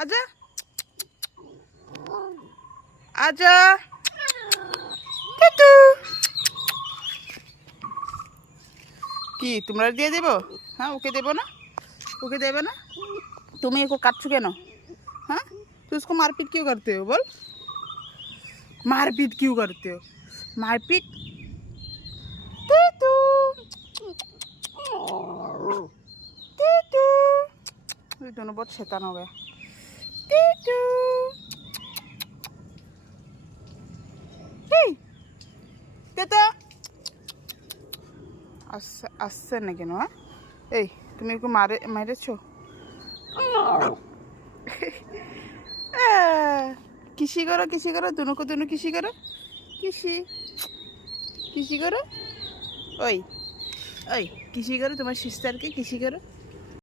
আজা আজা টুটু কি তোমরা দিয়ে দেবো? হ্যাঁ, ওকে দেবো না? ওকে देवे ना? तुम्हें को काट चुके ना? हाँ, तो उसको मारपीट क्यों करते हो? बोल, मारपीट क्यों करते हो? मारपीट टीटू टीटू, ये दोनों बहुत शैतान हो गए। टीटू टीटू আসছে না কেন? হ্যাঁ, এই তুমি ওকে মেরেছো? किसी करो दोनों को दोनों किसी करो किसी करो ओई ओई किसी करो तुम्हारे सिस्टर के किसी करो।